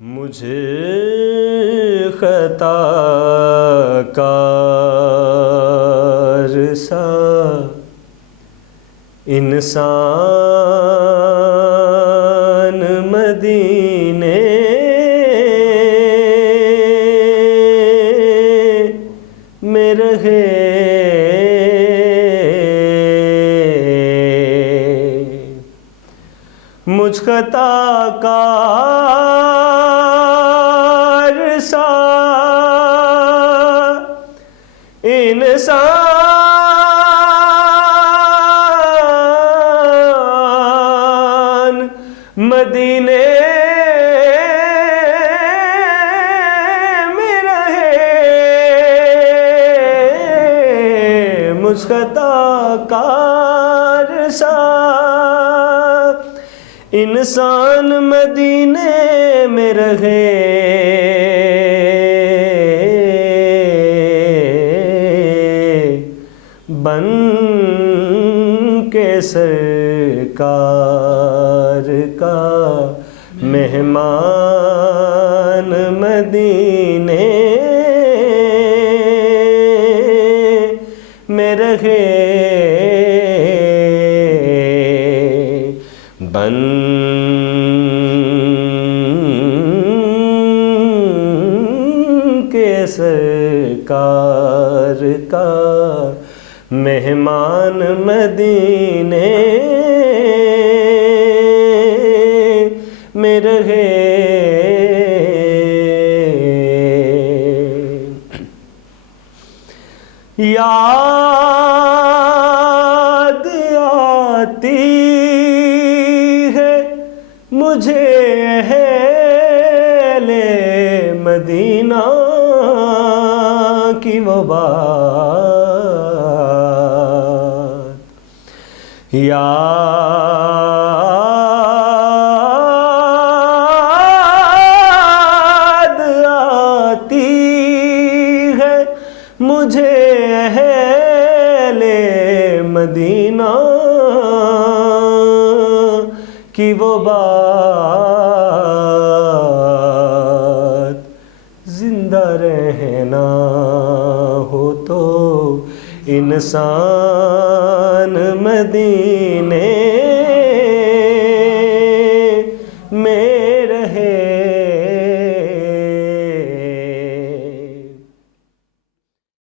मुझे खताकार सा इंसान मदीने में रहे, मुझ खताकार सा इंसान मदीने में रहे, मुझ खताकार सा इंसान मदीने में रहे, बन के सरकार का मेहमान मदीने में रहे, बन के सरकार का मेहमान मदीने में रहे। याद आती है मुझे अहले मदीना की वो बात, याद आती है मुझे अहले मदीना की वो बात, जिंदा रहना हो तो इंसान मदीने